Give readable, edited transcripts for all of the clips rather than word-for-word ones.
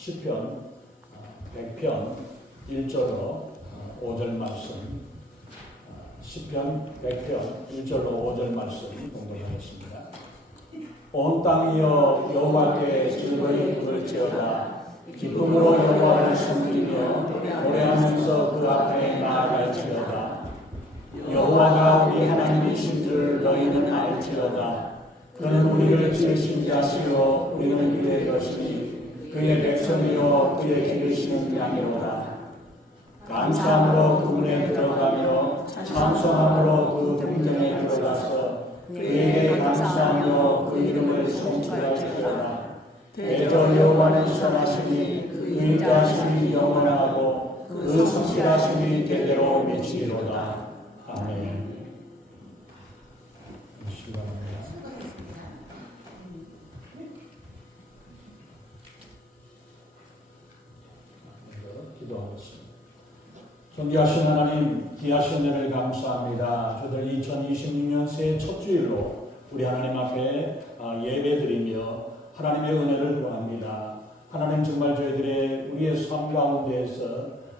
시편 100편 1절로 5절 말씀, 시편 100편 1절로 5절 말씀 공부하겠습니다. 온 땅이여 여호와께 즐거이 부를지어다. 기쁨으로 여호와를 섬기며 노래하면서 그 앞에 나아갈지어다. 여호와가 우리 하나님이신 줄 너희는 알지어다. 그는 우리를 지으신 자시요 우리는 그의 것이니 그의 백성이요 그의 기르시는 양이로다. 감사함으로 그 문에 들어가며 찬송함으로 그 궁정에 들어가서 그에게 감사하며 그 이름을 성취할지어다. 대저 여호와는 선하시니 그 인자하심이 영원하고 그 성실하심이 대대로 미치리로다. 아멘. 기도하겠습니다. 존귀하신 하나님, 귀하신 은혜를 감사합니다. 저들 2026년 새해 첫 주일로 우리 하나님 앞에 예배드리며 하나님의 은혜를 구합니다. 하나님 정말 저희들의 우리의 삶 가운데에서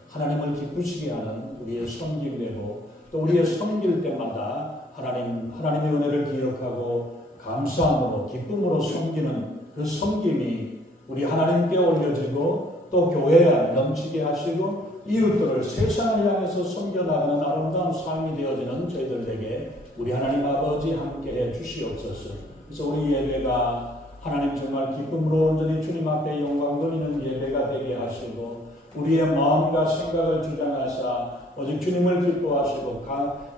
하나님을 기쁘시게 하는 우리의 섬김이 되고 또 우리의 섬길 때마다 하나님의 은혜를 기억하고 감사함으로 기쁨으로 섬기는 그 섬김이 우리 하나님께 올려지고 또 교회에 넘치게 하시고 이웃들을 세상을 향해서 섬겨나가는 아름다운 삶이 되어지는 저희들에게 우리 하나님 아버지 함께해 주시옵소서. 그래서 우리 예배가 하나님 정말 기쁨으로 온전히 주님 앞에 영광 돌리는 예배가 되게 하시고 우리의 마음과 생각을 주장하사 오직 주님을 기뻐하시고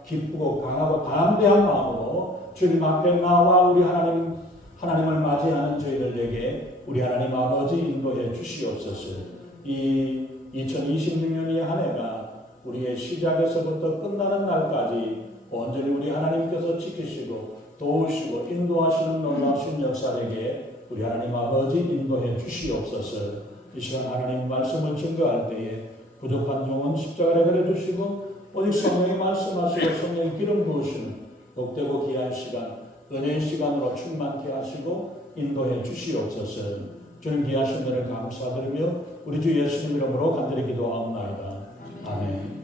기쁘고 강하고 담대한 마음으로 주님 앞에 나와 우리 하나님을 맞이하는 저희들에게 우리 하나님 아버지 인도해 주시옵소서. 이 2026년의 한 해가 우리의 시작에서부터 끝나는 날까지 온전히 우리 하나님께서 지키시고 도우시고 인도하시는 놀라우신 역사에게 우리 하나님 아버지 인도해 주시옵소서. 이 시간 하나님 말씀을 증거할 때에 부족한 종은 십자가를 그려주시고 오직 성령이 말씀하시고 성령이 기름 부으시는 복되고 귀한 시간, 은혜의 시간으로 충만케 하시고 인도해 주시옵소서. 주님 귀하신 은혜를 감사드리며 우리 주 예수님 이름으로 간절히 기도하옵나이다. 아멘.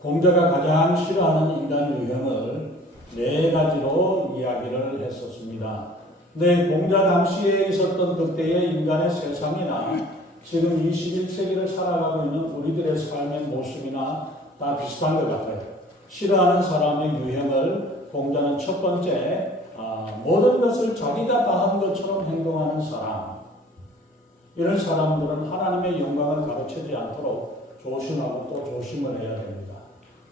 공자가 가장 싫어하는 인간 유형을 4가지로 이야기를 했었습니다. 근데 공자 당시에 있었던 그때의 인간의 세상이나 지금 21세기를 살아가고 있는 우리들의 삶의 모습이나 다 비슷한 것 같아요. 싫어하는 사람의 유형을 공자는 첫 번째, 모든 것을 자기가 다 한 것처럼 행동하는 사람. 이런 사람들은 하나님의 영광을 가르치지 않도록 조심하고 또 조심을 해야 됩니다.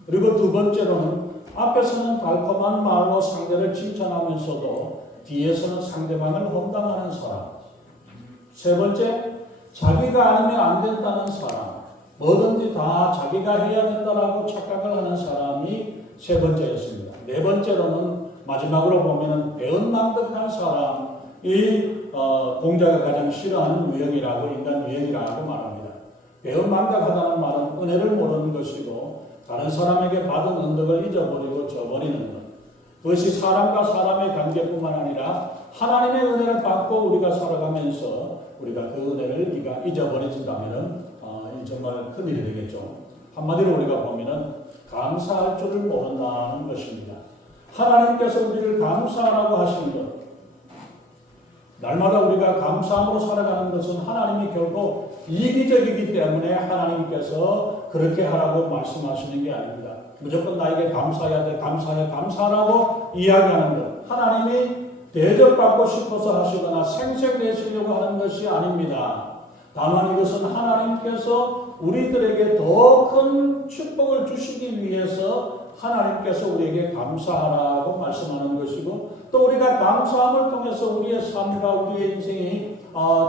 그리고 두 번째로는 앞에서는 달콤한 말로 상대를 칭찬하면서도 뒤에서는 상대방을 혼당하는 사람. 세 번째, 자기가 아니면 안 된다는 사람. 뭐든지 다 자기가 해야 된다라고 착각을 하는 사람이 세 번째였습니다. 네 번째로는 마지막으로 보면은 배은망덕한 사람이 공자가 가장 싫어하는 유형이라고 인간 유형이라고 말합니다. 배은망덕하다는 말은 은혜를 모르는 것이고 다른 사람에게 받은 은덕을 잊어버리고 저버리는 것. 그것이 사람과 사람의 관계뿐만 아니라 하나님의 은혜를 받고 우리가 살아가면서 우리가 그 은혜를 네가 잊어버려진다면 정말 큰일이 되겠죠. 한마디로 우리가 보면은 감사할 줄을 모른다는 것입니다. 하나님께서 우리를 감사하라고 하시는 것. 날마다 우리가 감사함으로 살아가는 것은 하나님이 결국 이기적이기 때문에 하나님께서 그렇게 하라고 말씀하시는 게 아닙니다. 무조건 나에게 감사해야 돼, 감사하라고 이야기하는 것. 하나님이 대접받고 싶어서 하시거나 생색내시려고 하는 것이 아닙니다. 다만 이것은 하나님께서 우리들에게 더 큰 축복을 주시기 위해서 하나님께서 우리에게 감사하라고 말씀하는 것이고 또 우리가 감사함을 통해서 우리의 삶과 우리의 인생이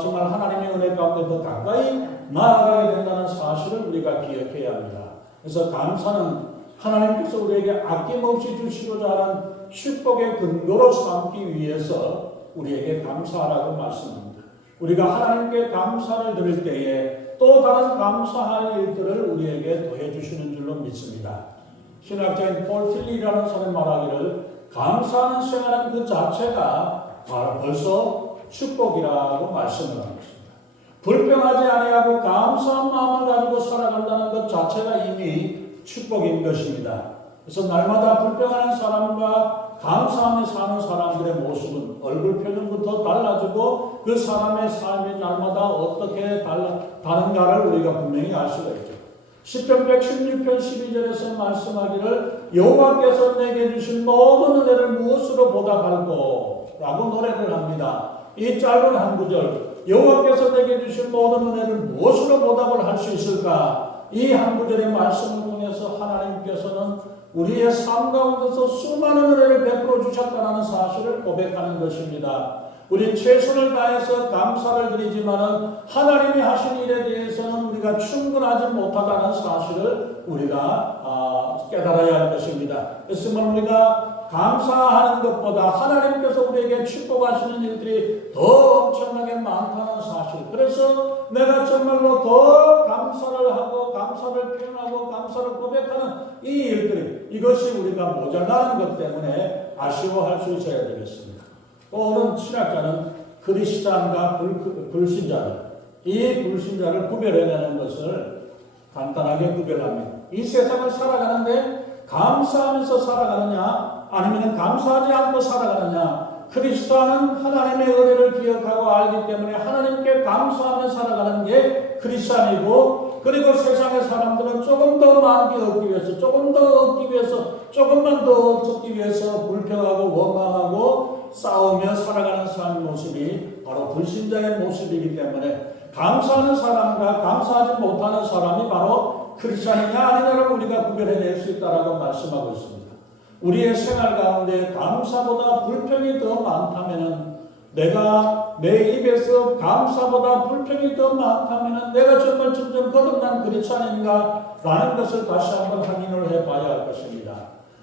정말 하나님의 은혜 가운데 더 가까이 나아가게 된다는 사실을 우리가 기억해야 합니다. 그래서 감사는 하나님께서 우리에게 아낌없이 주시고자 하는 축복의 근거로 삼기 위해서 우리에게 감사하라고 말씀합니다. 우리가 하나님께 감사를 드릴 때에 또 다른 감사할 일들을 우리에게 더해 주시는 줄로 믿습니다. 신학자인 폴 틸리라는 사람이 말하기를 감사하는 생활은 그 자체가 벌써 축복이라고 말씀을 하는 것입니다. 불평하지 아니하고 감사한 마음을 가지고 살아간다는 것 자체가 이미 축복인 것입니다. 그래서 날마다 불평하는 사람과 감사하며 사는 사람들의 모습은 얼굴 표정부터 달라지고 그 사람의 삶이 날마다 어떻게 다른가를 우리가 분명히 알 수가 있죠. 시편 116편 12절에서 말씀하기를 여호와께서 내게 주신 모든 은혜를 무엇으로 보답할꼬 라고 노래를 합니다. 이 짧은 한 구절 여호와께서 내게 주신 모든 은혜를 무엇으로 보답을 할 수 있을까? 이 한 구절의 말씀을 통해서 하나님께서는 우리의 삶 가운데서 수많은 은혜를 베풀어 주셨다는 사실을 고백하는 것입니다. 우리 최선을 다해서 감사를 드리지만은 하나님이 하신 일에 대해서는 우리가 충분하지 못하다는 사실을 우리가 깨달아야 할 것입니다. 그래서 우리가 감사하는 것보다 하나님께서 우리에게 축복하시는 일들이 더 엄청나게 많다는 사실. 그래서 내가 정말로 더 감사를 하고 감사를 표현하고 감사를 고백하는 이 일들이 이것이 우리가 모자라는 것 때문에 아쉬워할 수 있어야 되겠습니다. 오늘 신학자는 그리스도인과 불신자를 이 불신자를 구별해내는 것을 간단하게 구별합니다. 이 세상을 살아가는데 감사하면서 살아가느냐 아니면 감사하지 않고 살아가느냐. 그리스도는 하나님의 은혜를 기억하고 알기 때문에 하나님께 감사하며 살아가는 게 크리스찬이고, 그리고 세상의 사람들은 조금 더 많게 얻기 위해서, 조금 더 얻기 위해서, 조금만 더 얻기 위해서 불평하고 원망하고 싸우며 살아가는 삶의 모습이 바로 불신자의 모습이기 때문에 감사하는 사람과 감사하지 못하는 사람이 바로 크리스찬이냐 아니냐를 우리가 구별해낼 수 있다라고 말씀하고 있습니다. 우리의 생활 가운데 감사보다 불평이 더 많다면은, 내가 내 입에서 감사보다 불평이 더 많다면은 내가 정말 점점 거듭난 크리스찬인가 라는 것을 다시 한번 확인을 해봐야 할 것입니다.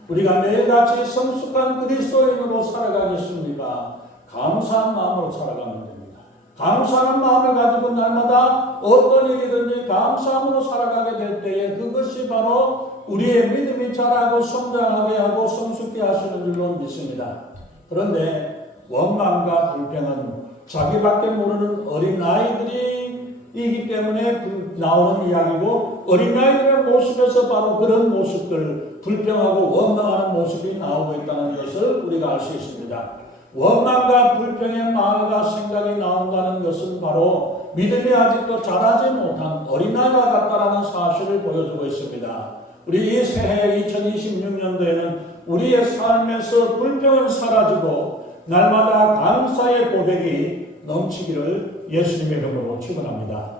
우리가 매일같이 성숙한 그리스도인으로 살아가겠습니까? 감사한 마음으로 살아가면 됩니다. 감사한 마음을 가지고 날마다 어떤 일이든지 감사함으로 살아가게 될 때에 그것이 바로 우리의 믿음이 자라고 성장하게 하고 성숙케 하시는 줄로 믿습니다. 그런데 원망과 불평은 자기밖에 모르는 어린아이들이기 때문에 나오는 이야기고, 어린아이들의 모습에서 바로 그런 모습들, 불평하고 원망하는 모습이 나오고 있다는 것을 우리가 알 수 있습니다. 원망과 불평의 말과 생각이 나온다는 것은 바로 믿음이 아직도 자라지 못한 어린아이와 같다라는 사실을 보여주고 있습니다. 우리 이 새해 2026년도에는 우리의 삶에서 불평은 사라지고 날마다 감사의 고백이 넘치기를 예수님의 이름으로 축원합니다.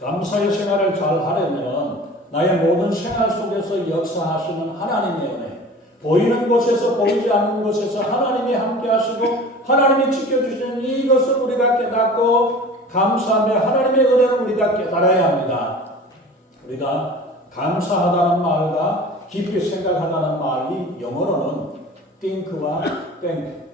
감사의 생활을 잘 하려면 나의 모든 생활 속에서 역사하시는 하나님의 은혜, 보이는 곳에서 보이지 않는 곳에서 하나님이 함께 하시고 하나님이 지켜주시는 이것을 우리가 깨닫고 감사하며 하나님의 은혜를 우리가 깨달아야 합니다. 우리가 감사하다는 말과 깊이 생각하다는 말이 영어로는 think와 thank,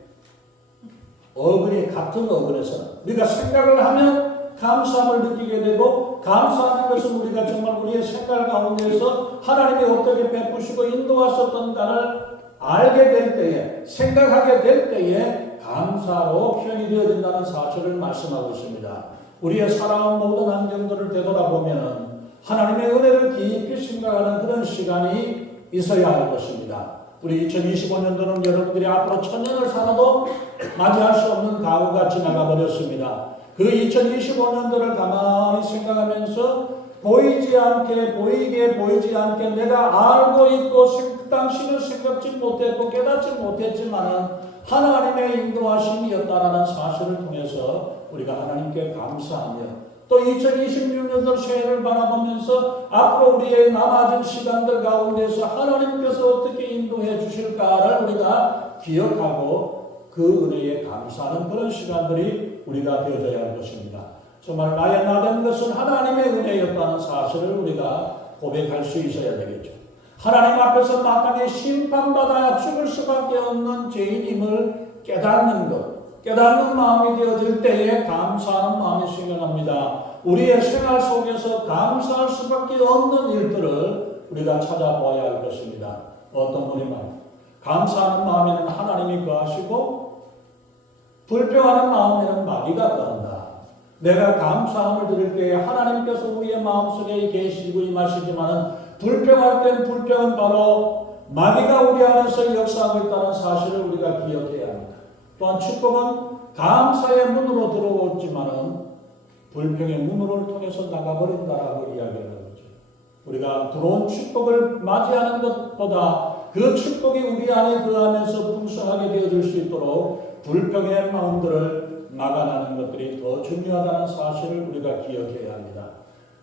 어근이 같은 어근에서 우리가 생각을 하면 감사함을 느끼게 되고, 감사하는 것은 우리가 정말 우리의 생각 가운데서 하나님이 어떻게 베푸시고 인도하셨던가를 알게 될 때에, 생각하게 될 때에 감사로 표현이 되어진다는 사실을 말씀하고 있습니다. 우리의 살아온 모든 환경들을 되돌아보면 하나님의 은혜를 깊이 생각하는 그런 시간이 있어야 할 것입니다. 우리 2025년도는 여러분들이 앞으로 1000년을 살아도 맞이할 수 없는 가후가 지나가 버렸습니다. 그 2025년도를 가만히 생각하면서 보이지 않게, 보이지 않게 내가 알고 있고 그 당시는 생각지 못했고 깨닫지 못했지만은 하나님의 인도하심이었다라는 사실을 통해서 우리가 하나님께 감사하며, 또 2026년도 새해를 바라보면서 앞으로 우리의 남아진 시간들 가운데서 하나님께서 어떻게 인도해 주실까를 우리가 기억하고 그 은혜에 감사하는 그런 시간들이 우리가 되어져야 할 것입니다. 정말 나의 나된 것은 하나님의 은혜였다는 사실을 우리가 고백할 수 있어야 되겠죠. 하나님 앞에서 마땅히 심판받아야 죽을 수밖에 없는 죄인임을 깨닫는 것, 깨닫는 마음이 되어질 때에 감사하는 마음이 생겨납니다. 우리의 생활 속에서 감사할 수밖에 없는 일들을 우리가 찾아보아야 할 것입니다. 어떤 분이 말입니다. 감사하는 마음에는 하나님이 거하시고 불평하는 마음에는 마귀가 거한다. 내가 감사함을 드릴 때에 하나님께서 우리의 마음속에 계시고 임하시지만 불평할 땐 불평은 바로 마귀가 우리 안에서 역사하고 있다는 사실을 우리가 기억해야 합니다. 또한 축복은 감사의 문으로 들어오지만은 불평의 문으로 통해서 나가버린다라고 이야기를 하고 있죠. 우리가 들어온 축복을 맞이하는 것보다 그 축복이 우리 안에 거하면서 풍성하게 되어질 수 있도록 불평의 마음들을 막아내는 것들이 더 중요하다는 사실을 우리가 기억해야 합니다.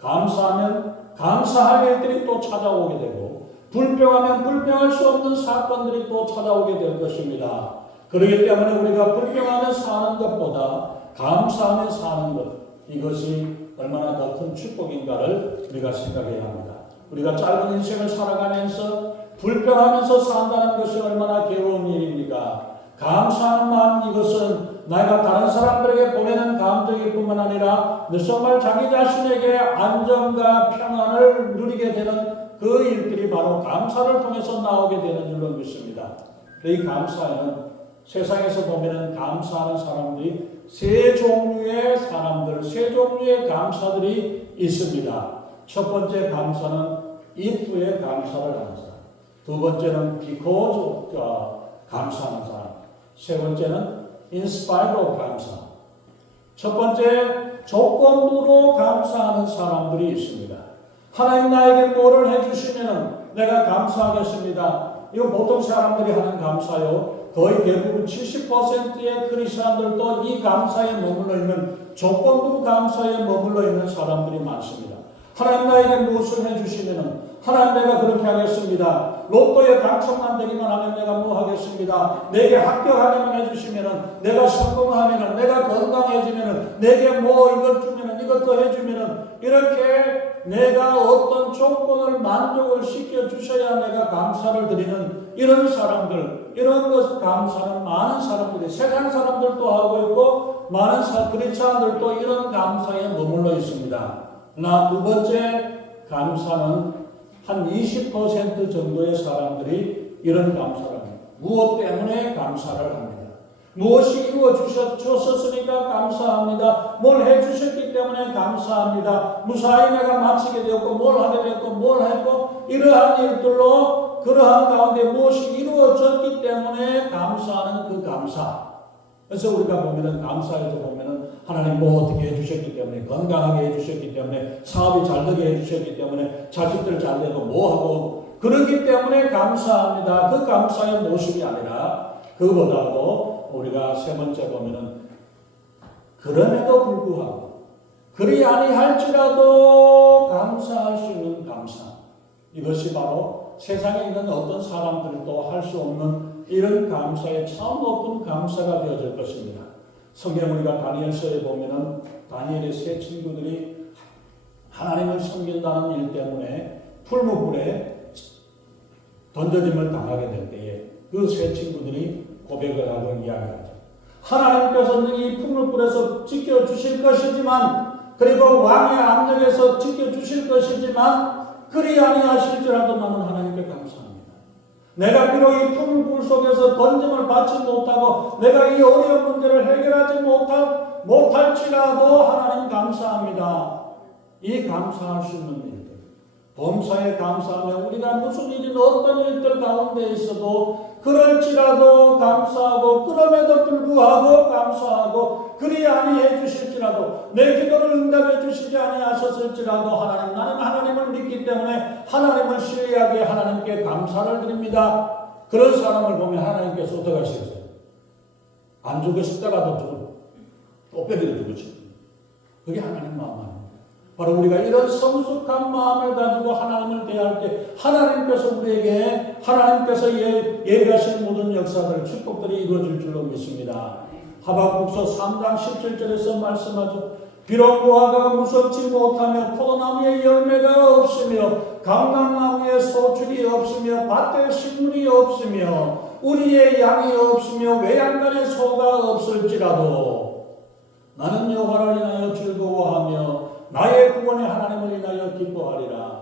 감사하면 감사할 일들이 또 찾아오게 되고 불평하면 불평할 수 없는 사건들이 또 찾아오게 될 것입니다. 그렇기 때문에 우리가 불평하며 사는 것보다 감사하며 사는 것, 이것이 얼마나 더 큰 축복인가를 우리가 생각해야 합니다. 우리가 짧은 인생을 살아가면서 불평하면서 산다는 것이 얼마나 괴로운 일입니까? 감사하는 마음, 이것은 내가 다른 사람들에게 보내는 감정일 뿐만 아니라 정말 자기 자신에게 안정과 평안을 누리게 되는 그 일들이 바로 감사를 통해서 나오게 되는 줄로 믿습니다. 이 감사에는 세상에서 보면 감사하는 사람들이 세 종류의 사람들, 세 종류의 감사들이 있습니다. 첫 번째 감사는 if의 감사를 하는 사람, 두 번째는 because 감사하는 사람, 세 번째는 in spite of 감사. 첫 번째 조건부로 감사하는 사람들이 있습니다. 하나님 나에게 뭐를 해주시면 내가 감사하겠습니다. 이거 보통 사람들이 하는 감사요. 거의 대부분 70%의 크리스천들도 이 감사에 머물러 있는 조건부 감사에 머물러 있는 사람들이 많습니다. 하나님 나에게 무엇을 해주시면 하나님 내가 그렇게 하겠습니다. 로또에 당첨만 되기만 하면 내가 뭐 하겠습니다. 내게 합격하기만 해주시면 내가 성공하면 내가 건강해지면 내게 뭐 이걸 주면 이것도 해주면 이렇게 내가 어떤 조건을 만족을 시켜주셔야 내가 감사를 드리는 이런 사람들, 이런 것을 감사는 많은 사람들이 세상 사람들도 하고 있고 많은 크리스천들도 이런 감사에 머물러 있습니다. 그러나 두 번째 감사는 한 20% 정도의 사람들이 이런 감사를 합니다. 무엇 때문에 감사를 합니다. 무엇이 이루어주셨으니까 감사합니다. 뭘 해주셨기 때문에 감사합니다. 무사히 내가 마치게 되었고 뭘 하게 되었고 뭘 했고 이러한 일들로 그러한 가운데 무엇이 이루어졌기 때문에 감사하는 그 감사. 그래서 우리가 보면은 감사에서 보면은 하나님 뭐 어떻게 해주셨기 때문에 건강하게 해주셨기 때문에 사업이 잘 되게 해주셨기 때문에 자식들 잘 되고 뭐하고 그러기 때문에 감사합니다. 그 감사의 모습이 아니라 그보다도 우리가 세 번째 보면은 그럼에도 불구하고 그리 아니할지라도 감사할 수 있는 감사. 이것이 바로 세상에 있는 어떤 사람들도 할 수 없는 이런 감사의 참 높은 감사가 되어질 것입니다. 성경 우리가 다니엘서에 보면은 다니엘의 세 친구들이 하나님을 섬긴다는 일 때문에 풀무불에 던져짐을 당하게 될 때에 그 세 친구들이 고백을 하고 이야기하죠. 하나님께서 이 풀무불에서 지켜주실 것이지만 그리고 왕의 압력에서 지켜주실 것이지만 그리 아니하실지라도 나는 하나님께 감사합니다. 내가 비록 이 풀무불 속에서 던짐을 받지 못하고 내가 이 어려운 문제를 해결하지 못할지라도 하나님 감사합니다. 이 감사할 수 있는 일들, 범사에 감사하면 우리가 무슨 일이든 어떤 일들 가운데 있어도 그럴지라도 감사하고 그럼에도 불구하고 감사하고 그리 아니해 주실지라도 내 기도를 응답해 주시지 아니하셨을지라도 하나님 나는 하나님을 믿기 때문에 하나님을 신뢰하게 하나님께 감사를 드립니다. 그런 사람을 보면 하나님께서 어떻게 하시겠어요? 안 주고 싶다가도 또 빼기를 주고 싶어요. 그게 하나님 마음 아닙니다. 바로 우리가 이런 성숙한 마음을 가지고 하나님을 대할 때 하나님께서 우리에게 하나님께서 예비하신 모든 역사들 축복들이 이루어질 줄로 믿습니다. 하박국서 3장 17절에서 말씀하죠. 비록 무화과가 무섭지 못하며 포도나무에 열매가 없으며 감람나무에 소출이 없으며 밭에 식물이 없으며 우리의 양이 없으며 외양간에 소가 없을지라도 나는 여호와를 인하여 즐거워하며 나의 구원의 하나님을 인하여 기뻐하리라.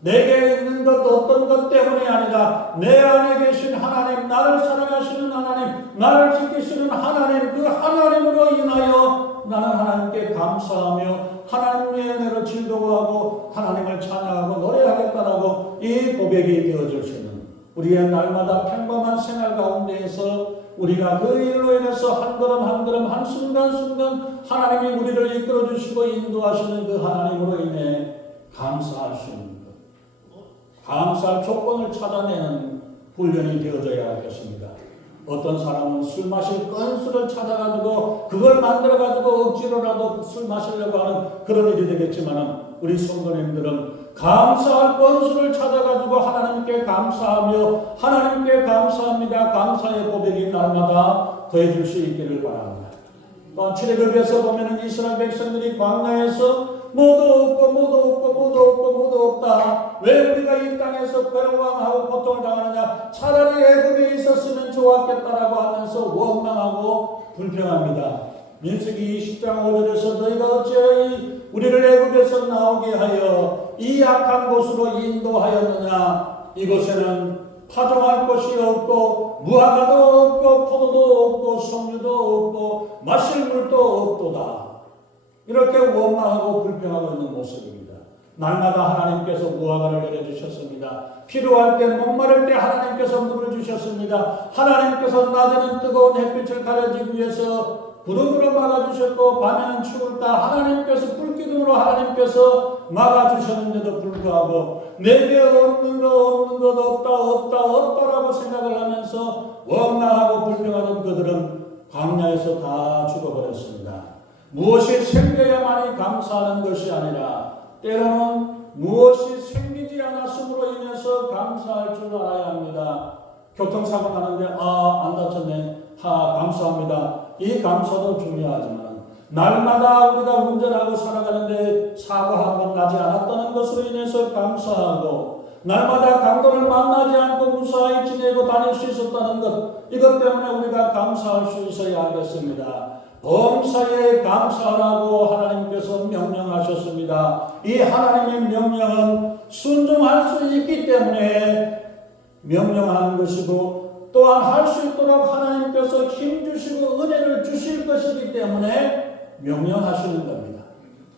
내게 있는 것 어떤 것 때문이 아니라 내 안에 계신 하나님, 나를 사랑하시는 하나님, 나를 지키시는 하나님, 그 하나님으로 인하여 나는 하나님께 감사하며 하나님의 은혜로 즐거워하고 하나님을 찬양하고 노래하겠다라고 이 고백이 되어줄 수 있는 우리의 날마다 평범한 생활 가운데에서 우리가 그 일로 인해서 한 걸음 한 걸음 한순간순간 하나님이 우리를 이끌어 주시고 인도하시는 그 하나님으로 인해 감사할 수 있는 것, 감사할 조건을 찾아내는 훈련이 되어져야 할 것입니다. 어떤 사람은 술 마실 건수를 찾아가지고 그걸 만들어가지고 억지로라도 술 마시려고 하는 그런 일이 되겠지만 우리 성도님들은 감사할 건수를 찾아가지고 하나님께 감사하며 하나님께 감사합니다. 감사의 고백이 날마다 더해줄 수 있기를 바랍니다. 또한 출애굽에서 보면 이스라엘 백성들이 광야에서 모두 없다. 왜 우리가 이 땅에서 괴로워하고 고통을 당하느냐? 차라리 애굽에 있었으면 좋았겠다라고 하면서 원망하고 불평합니다. 민수기 20장 5절에서 너희가 어찌하여 우리를 애굽에서 나오게 하여 이 악한 곳으로 인도하였느냐? 이곳에는 파종할 곳이 없고 무화과도 없고 포도도 없고 석류도 없고 마실 물도 없도다. 이렇게 원망하고 불평하고 있는 모습입니다. 날마다 하나님께서 무화과를 내려주셨습니다. 필요할 때 목마를 때 하나님께서 물을 주셨습니다. 하나님께서 낮에는 뜨거운 햇빛을 가려주기 위해서 구름으로 막아주셨고 밤에는 추울 때 하나님께서 불기둥으로 하나님께서 막아주셨는데도 불구하고 내게 없는 것 없다라고 생각을 하면서 원망하고 불평하는 그들은 광야에서 다 죽어버렸습니다. 무엇이 생겨야만이 감사하는 것이 아니라 때로는 무엇이 생기지 않았음으로 인해서 감사할 줄 알아야 합니다. 교통사고 나는데 안 다쳤네. 감사합니다. 이 감사도 중요하지만 날마다 우리가 운전하고 살아가는데 사고 한 번 나지 않았다는 것으로 인해서 감사하고 날마다 강도를 만나지 않고 무사히 지내고 다닐 수 있었다는 것, 이것 때문에 우리가 감사할 수 있어야 하겠습니다. 범사에 감사하라고 하나님께서 명령하셨습니다. 이 하나님의 명령은 순종할 수 있기 때문에 명령하는 것이고 또한 할 수 있도록 하나님께서 힘주시고 은혜를 주실 것이기 때문에 명령하시는 겁니다.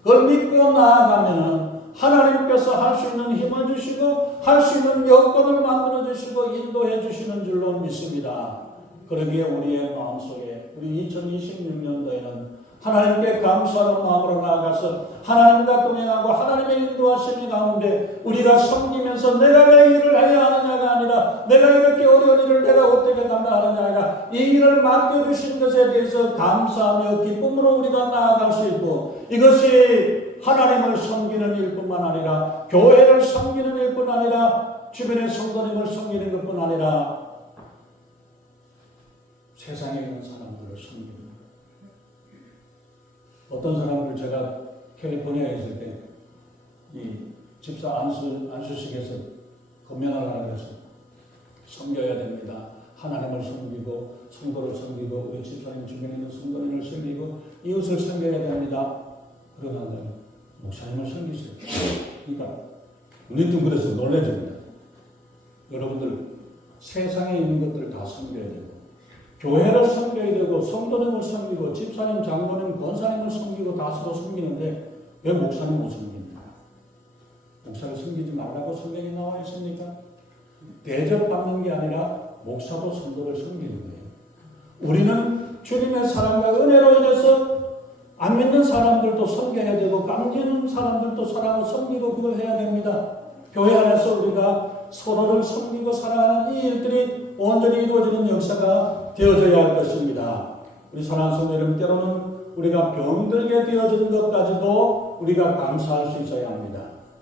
그걸 믿고 나아가면 하나님께서 할 수 있는 힘을 주시고 할 수 있는 여건을 만들어 주시고 인도해 주시는 줄로 믿습니다. 그러기에 우리의 마음속에 우리 2026년도에는 하나님께 감사하는 마음으로 나아가서 하나님과 동행하고 하나님의 인도하심이 가운데 우리가 섬기면서 내가 왜 일을 해야 하느냐가 아니라 내가 이렇게 어려운 일을 내가 어떻게 감당하느냐가 아니라 이 일을 맡겨주신 것에 대해서 감사하며 기쁨으로 우리가 나아갈 수 있고 이것이 하나님을 섬기는 일뿐만 아니라 교회를 섬기는 일뿐 아니라 주변의 성도님을 섬기는 것뿐 아니라 세상에 있는 사람들을 섬기는 거예요. 어떤 사람들 제가 캘리포니아에 있을 때 이 집사 안수식에서 건면을 하라 그래서 섬겨야 됩니다. 하나님을 섬기고 성도를 섬기고 우리 집사님 주변에 있는 성도님을 섬기고 이웃을 섬겨야 됩니다. 그러다가 목사님을 섬기세요. 그러니까 우리도 그래서 놀라집니다. 여러분들 세상에 있는 것들을 다 섬겨야 되고 교회를 섬겨야 되고 성도님을 섬기고 집사님, 장로님, 권사님을 섬기고 다 서로 섬기는데 왜 목사님을 섬깁니까? 목사를 섬기지 말라고 성경에 나와 있습니까? 대접받는 게 아니라 목사도 성도를 섬기는 거예요. 우리는 주님의 사랑과 은혜로 인해서 안 믿는 사람들도 섬겨야 되고 깡지는 사람들도 사랑하고 섬기고 그걸 해야 됩니다. 교회 안에서 우리가 서로를 섬기고 사랑하는 이 일들이 온전히 이루어지는 역사가 되어져야 할 것입니다. 우리 사랑하는 성도 여러분, 때로는 우리가 병들게 되어지는 것까지도 우리가 감사할 수 있어야 합니다.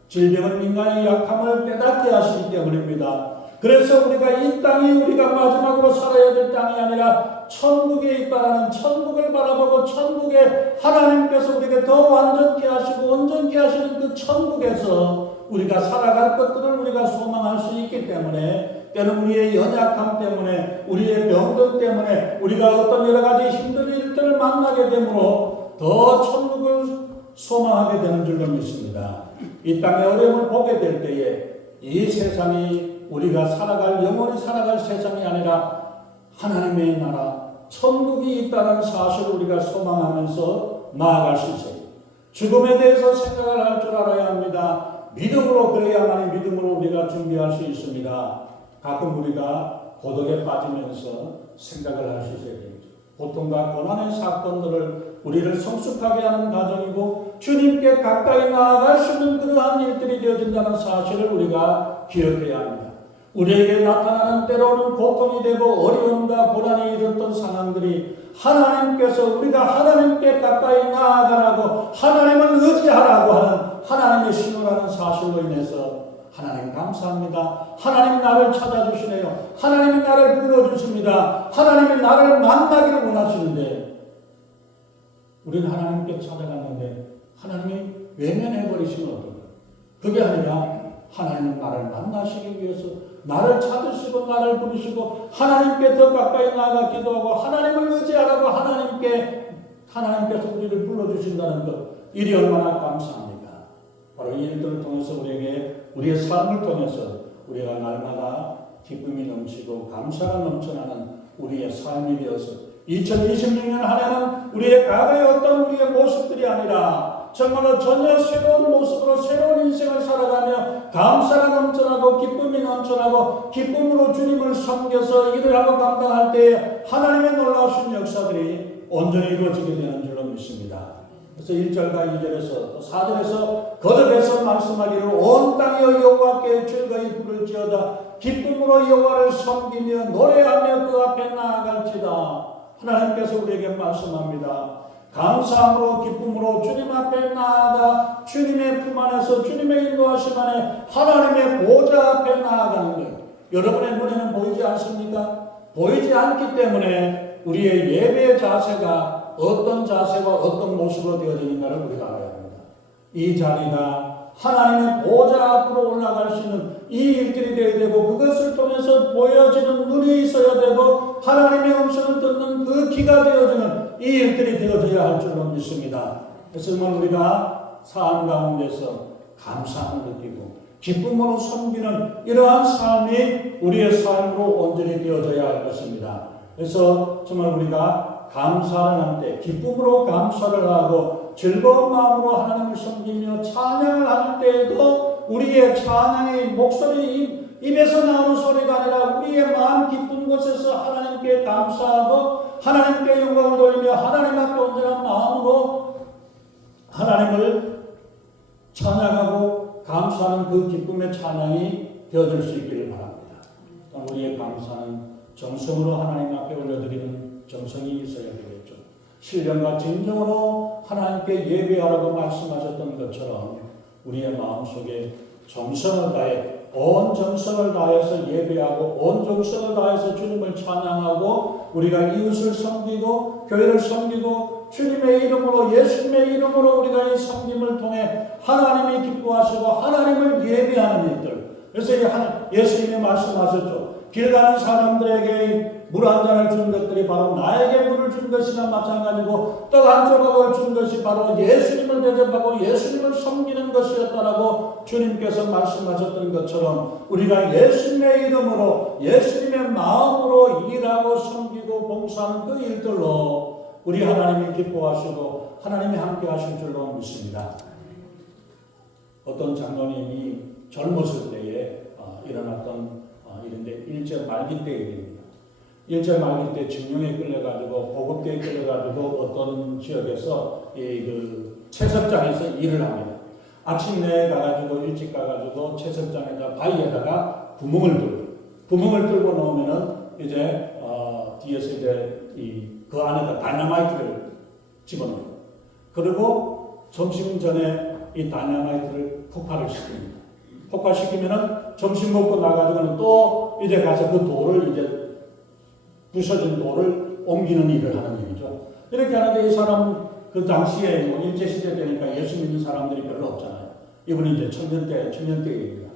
질병은 인간의 약함을 깨닫게 하시기 때문입니다. 그래서 우리가 이 땅이 우리가 마지막으로 살아야 될 땅이 아니라 천국에 있다라는 천국을 바라보고 천국에 하나님께서 우리에게 더 완전케 하시고 온전케 하시는 그 천국에서 우리가 살아갈 것들을 우리가 소망할 수 있기 때문에 때는 우리의 연약함 때문에 우리의 병들 때문에 우리가 어떤 여러 가지 힘든 일들을 만나게 되므로 더 천국을 소망하게 되는 줄로 믿습니다. 이 땅의 어려움을 보게 될 때에 이 세상이 우리가 살아갈 영원히 살아갈 세상이 아니라 하나님의 나라 천국이 있다는 사실을 우리가 소망하면서 나아갈 수 있어요. 죽음에 대해서 생각을 할 줄 알아야 합니다. 믿음으로 그래야만이 믿음으로 우리가 준비할 수 있습니다. 가끔 우리가 고독에 빠지면서 생각을 할 수 있어야 되겠죠. 고통과 고난의 사건들을 우리를 성숙하게 하는 과정이고 주님께 가까이 나아갈 수 있는 그러한 일들이 되어진다는 사실을 우리가 기억해야 합니다. 우리에게 나타나는 때로는 고통이 되고 어려움과 고난이 이뤘던 상황들이 하나님께서 우리가 하나님께 가까이 나아가라고 하나님을 의지하라고 하는 하나님의 신호라는 사실로 인해서 하나님 감사합니다. 하나님 나를 찾아주시네요. 하나님이 나를 불러주십니다. 하나님이 나를 만나기를 원하시는데 우리는 하나님께 찾아갔는데 하나님이 외면해버리시면 어떨까요? 그게 아니라 하나님은 나를 만나시기 위해서 나를 찾으시고 나를 부르시고 하나님께 더 가까이 나아가 기도하고 하나님을 의지하라고 하나님께서 우리를 불러주신다는 것, 일이 얼마나 감사합니다. 바로 이 일들을 통해서 우리의 삶을 통해서 우리가 날마다 기쁨이 넘치고 감사가 넘쳐나는 우리의 삶이 되어서 2026년 한 해는 우리의 과거의 어떤 우리의 모습들이 아니라 정말로 전혀 새로운 모습으로 새로운 인생을 살아가며 감사가 넘쳐나고 기쁨이 넘쳐나고 기쁨으로 주님을 섬겨서 일을 하고 감당할 때에 하나님의 놀라우신 역사들이 온전히 이루어지게 되는 줄로 믿습니다. 그래서 1절과 2절에서 또 4절에서 거듭해서 말씀하기를 온 땅이여 여호와께 즐거이 부를지어다 기쁨으로 여호와를 섬기며 노래하며 그 앞에 나아갈지다. 하나님께서 우리에게 말씀합니다. 감사함으로 기쁨으로 주님 앞에 나아가 주님의 품 안에서 주님의 인도하심 안에 하나님의 보좌 앞에 나아가는 거예요. 여러분의 눈에는 보이지 않습니까? 보이지 않기 때문에 우리의 예배의 자세가 어떤 자세와 어떤 모습으로 되어지는가를 우리가 알아야 합니다. 이 자리가 하나님의 보좌 앞으로 올라갈 수 있는 이 일들이 되어야 되고 그것을 통해서 보여지는 눈이 있어야 되고 하나님의 음성을 듣는 그 귀가 되어지는 이 일들이 되어져야 할 줄로 믿습니다. 그래서 정말 우리가 삶 가운데서 감사함을 느끼고 기쁨으로 섬기는 이러한 삶이 우리의 삶으로 온전히 되어져야 할 것입니다. 그래서 정말 우리가 감사를 할 때 기쁨으로 감사를 하고 즐거운 마음으로 하나님을 섬기며 찬양을 할 때에도 우리의 찬양의 목소리 입에서 나오는 소리가 아니라 우리의 마음 깊은 곳에서 하나님께 감사하고 하나님께 영광을 돌리며 하나님 앞에 온전한 마음으로 하나님을 찬양하고 감사하는 그 기쁨의 찬양이 되어질 수 있기를 바랍니다. 우리의 감사는 정성으로 하나님 앞에 올려드리는 정성이 있어야 되겠죠. 신령과 진정으로 하나님께 예배하라고 말씀하셨던 것처럼 우리의 마음속에 정성을 다해 온 정성을 다해서 예배하고 온 정성을 다해서 주님을 찬양하고 우리가 이웃을 섬기고 교회를 섬기고 주님의 이름으로 예수님의 이름으로 우리가 이 섬김을 통해 하나님이 기뻐하시고 하나님을 예배하는 일들. 그래서 예수님이 말씀하셨죠. 길 가는 사람들에게 물 한 잔을 준 것들이 바로 나에게 물을 준 것이나 마찬가지고 떡 한 조각을 준 것이 바로 예수님을 대접하고 예수님을 섬기는 것이었다라고 주님께서 말씀하셨던 것처럼 우리가 예수님의 이름으로 예수님의 마음으로 일하고 섬기고 봉사하는 그 일들로 우리 하나님이 기뻐하시고 하나님이 함께 하실 줄로 믿습니다. 어떤 장로님이 젊었을 때에 일어났던 일인데 일제 말기 때 일입니다. 일제 말기 때 징용에 끌려가지고 보급대에 끌려가지고 어떤 지역에서 그 채석장에서 일을 합니다. 아침에 가가지고 일찍 가가지고 채석장에다 바위에다가 구멍을 뚫고 놓으면은 이제 뒤에서 이제 그 안에다 다이너마이트를 집어넣어요. 그리고 점심 전에 이 다이너마이트를 폭발을 시킵니다. 폭발시키면은 점심 먹고 나가지고는 또 이제 가서 그 돌을 이제 부서진 돌을 옮기는 일을 하는 일이죠. 이렇게 하는데 이 사람 그 당시에 뭐 일제시대 되니까 예수 믿는 사람들이 별로 없잖아요. 이분이 이제 천년대입니다.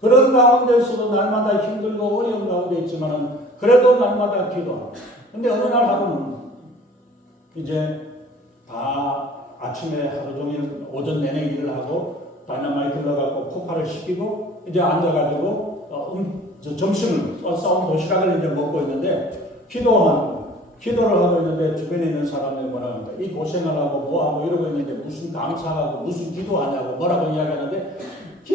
그런 가운데서도 날마다 힘들고 어려운 가운데 있지만은 그래도 날마다 기도합니다. 근데 어느 날 하루는 이제 다 아침에 하루 종일 오전 내내 일을 하고 다이너마이트 넣어갖고 폭발을 시키고 이제 앉아가지고 점심을 싸운 도시락을 이제 먹고 있는데 기도를 하고 있는데 주변에 있는 사람들이 뭐라고 합니까? 이 고생을 하고 뭐하고 이러고 있는데 무슨 감사하고 무슨 기도하냐고 뭐라고 이야기하는데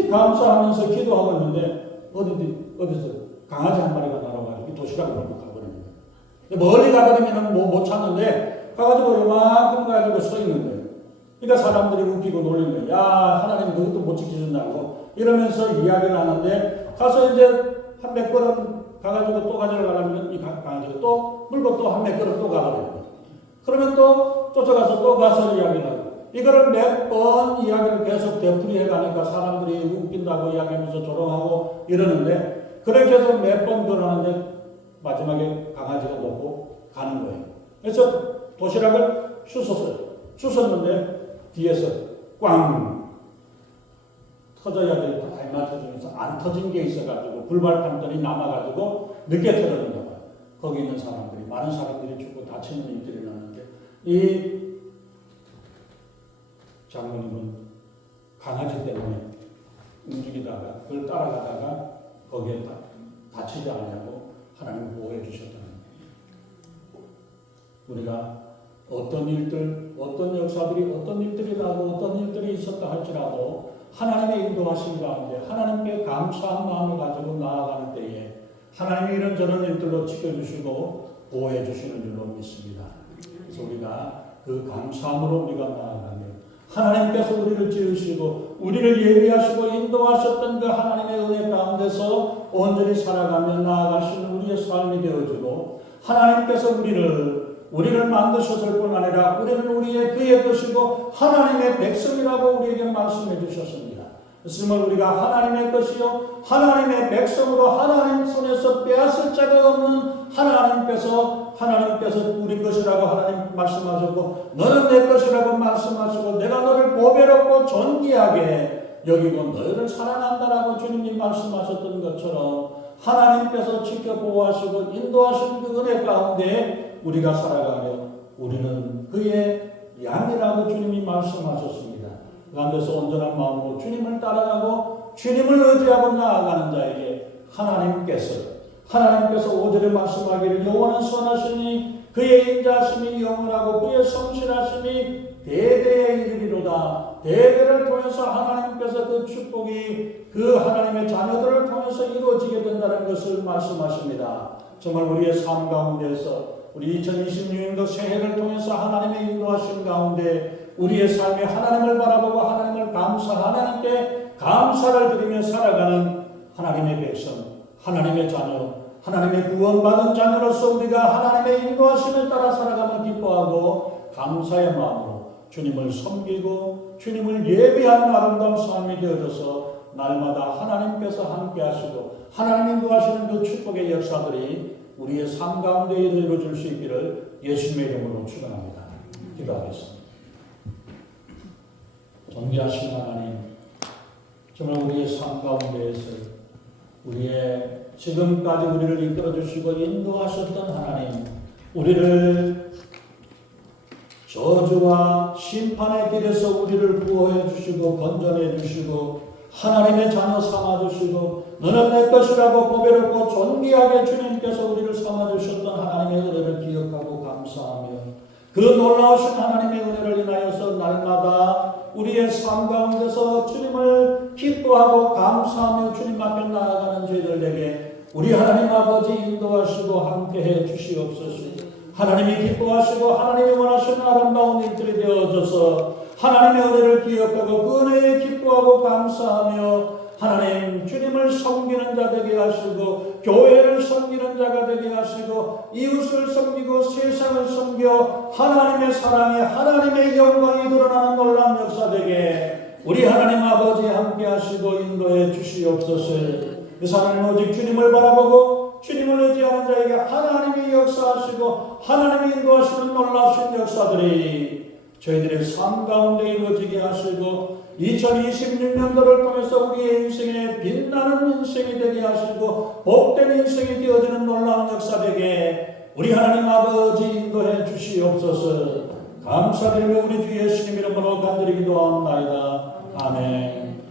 감사하면서 기도하고 있는데 어디서 강아지 한 마리가 날아가지고 이 도시락을 먹고 가버립니다. 멀리 가버리면 못 찾는데 가가지고 요만큼 가지고 서 있는 거예요. 그러니까 사람들이 웃기고 놀리는 거예요. 야, 하나님 그것도 못 지켜준다고 이러면서 이야기를 하는데 가서 이제 한 몇 걸음 가가지고 또 가져가려면 이 강아지가 또 물고 또 한 몇 걸음 또 가버려요. 그러면 또 쫓아가서 또 가서 이야기를 하고 이거를 몇 번 이야기를 계속 되풀이해 가니까 사람들이 웃긴다고 이야기하면서 조롱하고 이러는데 그렇게 해서 몇 번 그러는데 마지막에 강아지가 먹고 가는 거예요. 그래서 도시락을 주웠는데 뒤에서 꽝 터져야 될 때 알맞춰주면서 안 터진 게 있어가지고 불발판들이 남아가지고 늦게 터졌나 봐요. 거기 있는 사람들이 많은 사람들이 죽고 다치는 일들이 났는데 이 장모님은 강아지 때문에 움직이다가 그걸 따라가다가 거기에 다치지 않으려고 하나님 보호해 주셨다는 거예요. 우리가 어떤 일들, 어떤 역사들이, 어떤 일들이 나고 어떤 일들이 있었다 할지라도 하나님의 인도하심 가운데 하나님께 감사한 마음을 가지고 나아가는 때에 하나님이 이런저런 일들로 지켜주시고 보호해 주시는 줄로 믿습니다. 그래서 우리가 그 감사함으로 우리가 나아가면 하나님께서 우리를 지으시고 우리를 예비하시고 인도하셨던 그 하나님의 은혜 가운데서 온전히 살아가며 나아가시는 우리의 삶이 되어주고 하나님께서 우리를 만드셨을 뿐 아니라 우리는 그의 것이고 하나님의 백성이라고 우리에게 말씀해 주셨습니다. 그래서 우리가 하나님의 것이요 하나님의 백성으로 하나님 손에서 빼앗을 자가 없는 하나님께서 우리 것이라고 하나님 말씀하셨고 너는 내 것이라고 말씀하시고 내가 너를 보배롭고 존귀하게 여기고 너희를 사랑한다라고 주님이 말씀하셨던 것처럼 하나님께서 지켜 보호하시고 인도하시는 그 은혜 가운데 우리가 살아가며 우리는 그의 양이라고 주님이 말씀하셨습니다. 그 가운데서 온전한 마음으로 주님을 따라가고 주님을 의지하고 나아가는 자에게 하나님께서 5절에 말씀하기를 여호와는 선하시니 그의 인자하심이 영원하고 그의 성실하심이 대대에 이르리로다. 대대를 통해서 하나님께서 그 축복이 그 하나님의 자녀들을 통해서 이루어지게 된다는 것을 말씀하십니다. 정말 우리의 삶 가운데서 우리 2026년도 새해를 통해서 하나님의 인도하심 가운데 우리의 삶에 하나님을 바라보고 하나님을 하나님께 감사를 드리며 살아가는 하나님의 백성, 하나님의 자녀, 하나님의 구원받은 자녀로서 우리가 하나님의 인도하심에 따라 살아가며 기뻐하고 감사의 마음으로 주님을 섬기고 주님을 예배하는 아름다운 삶이 되어져서 날마다 하나님께서 함께 하시고 하나님 인도하시는 그 축복의 역사들이 우리의 삶 가운데 이루어질 수 있기를 예수님의 이름으로 축원합니다. 기도하겠습니다. 존귀하신 하나님, 정말 우리의 삶 가운데에서 우리의 지금까지 우리를 이끌어 주시고 인도하셨던 하나님, 우리를 저주와 심판의 길에서 우리를 구호해 주시고 건져내 주시고 하나님의 자녀 삼아 주시고 너는 내 것이라고 보배롭고 존귀하게 주님께서 우리를 삼아 주셨던 하나님의 은혜를 기억하고 감사하며 그 놀라우신 하나님의 은혜를 인하여서 날마다 우리의 삶 가운데서 주님을 기뻐하고 감사하며 주님 앞에 나아가는 저희들에게 우리 하나님 아버지 인도하시고 함께해 주시옵소서. 하나님이 기뻐하시고 하나님이 원하시는 아름다운 일들이 되어져서 하나님의 은혜를 기억하고 그 은혜에 기뻐하고 감사하며 하나님 주님을 섬기는 자 되게 하시고 교회를 섬기는 자가 되게 하시고 이웃을 섬기고 세상을 섬겨 하나님의 사랑에 하나님의 영광이 드러나는 놀라운 역사 되게 우리 하나님 아버지 함께 하시고 인도해 주시옵소서. 그래서 하나님 오직 주님을 바라보고 주님을 의지하는 자에게 하나님이 역사하시고 하나님이 인도하시는 놀라우신 역사들이 저희들의 삶 가운데 이루어지게 하시고 2026년도를 통해서 우리의 인생에 빛나는 인생이 되게 하시고 복된 인생이 되어지는 놀라운 역사 되게 우리 하나님 아버지 인도해 주시옵소서. 감사드리며 우리 주 예수님 이름으로 간절히 기도하옵나이다. 아멘.